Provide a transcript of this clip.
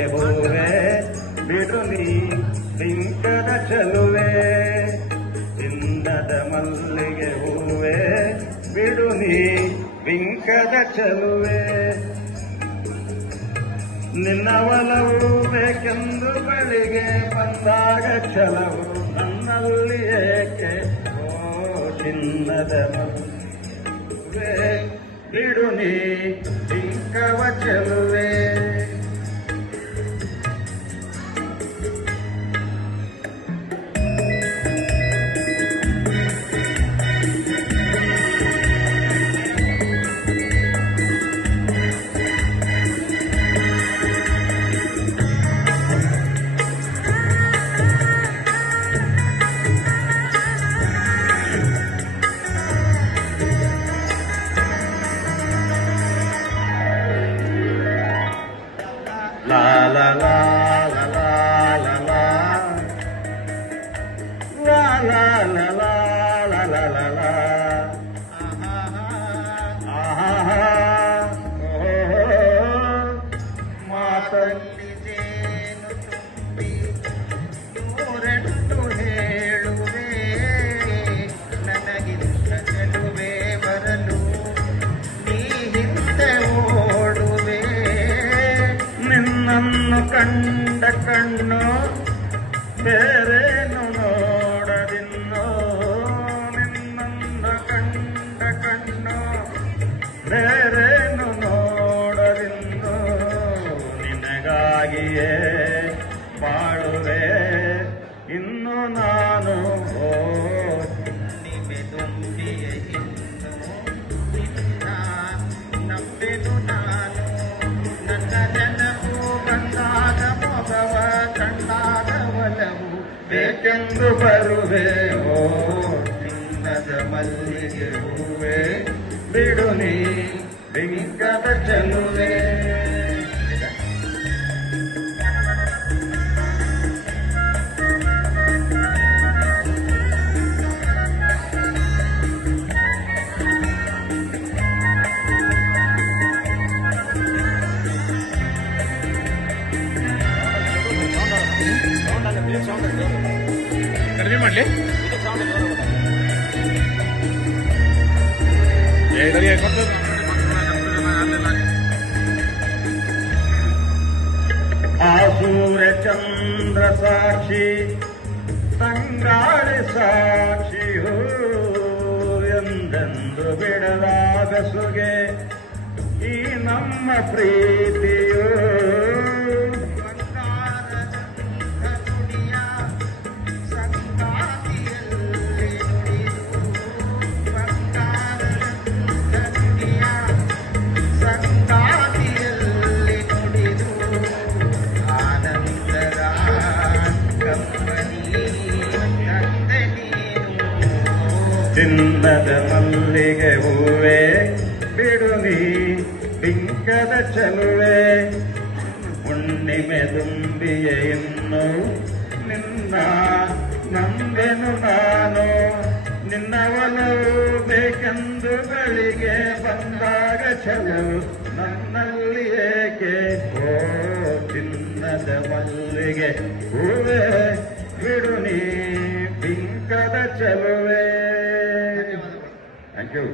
ಹೂವೆ ಬಿಡು ನೀ ಬಿಂಕದ ಚಲುವೆ ಚಿನ್ನದ ಮಲ್ಲಿಗೆ ಹೂವೆ ಬಿಡು ನೀ ಬಿಂಕದ ಚಲುವೆ ನಿನ್ನ ಒಲವು ಬೇಕೆಂದು ಬಳಿಗೆ ಬಂದಾಗ ಛಲವು ನನ್ನಲ್ಲಿ ಏಕೆ ಓ ಚಿನ್ನದ ಮಲ್ಲಿಗೆ ಬಿಡು ನೀ ಬಿಂಕವ ಚಲುವೆ La la la la la la la la la la la la la la la ಮಾತಲ್ಲಿ ಜೇನು ತುಂಬಿ ನೂರೆಂಟು ಹೇಳುವೆ ನನಗಿಂತ ಚೆಲುವೆ ಬರಲು ನೀ ಹಿಂದೆ ಓಡುವೆ ನಿನ್ನನ್ನು ಕಂಡ ಕಣ್ಣು ಬೇರೇನು ನೋಡದಿನ್ನೋ ನಿನ್ನನ್ನು ಕಂಡ ಕಣ್ಣು ಬೇರೇನು ನೋಡದಿನ್ನೋ ನಿನಗಾಗಿಯೇ ಬಾಳುವೆ ಇನ್ನು ನಾನು ನಿಮೆ ತುಂಬಿಯ ಇನ್ನು ನಿನ್ನ ನಂಬೆನು ನಾನು ನನ್ನ ನೆನಪು ಬಂದಾಗ ಮೊಗವ ಕಂಡಾಗ ಒಲವು ಬೇಕೆಂದು ಬರುವೆ ಓ ಚಿನ್ನದ ಮಲ್ಲಿಗೆ ಹೂವೆ ಬಿಡು ನೀ ಬಿಂಕದ ಚಲುವೆ ಕಡಿಮೆ ಮಾಡಲಿ ಆ ಸೂರ್ಯ ಚಂದ್ರ ಸಾಕ್ಷಿ ತಂಗಾಳಿ ಸಾಕ್ಷಿಯೋ ಎಂದೆಂದು ಬಿಡಲಾಗ ಸುಗೆ ಈ ನಮ್ಮ ಪ್ರೀತಿಯೋ ಚಿನ್ನದ ಮಲ್ಲಿಗೆ ಹೂವೆ ಬಿಡು ನೀ ಬಿಂಕದ ಚಲುವೆ ಹುಣ್ಣಿಮೆ ತುಂಬಿಯೇ ಇನ್ನು ನಿನ್ನ ನಂಬೆನು ನಾನು ನಿನ್ನ ಒಲವು ಬೇಕೆಂದು ಬಳಿಗೆ ಬಂದಾಗ ಛಲವು ನನ್ನಲ್ಲಿ ಏಕೆ ಓ ಚಿನ್ನದ ಮಲ್ಲಿಗೆ ಹೂವೆ ಬಿಡು ನೀ ಬಿಂಕದ ಚಲುವೆ. Thank you.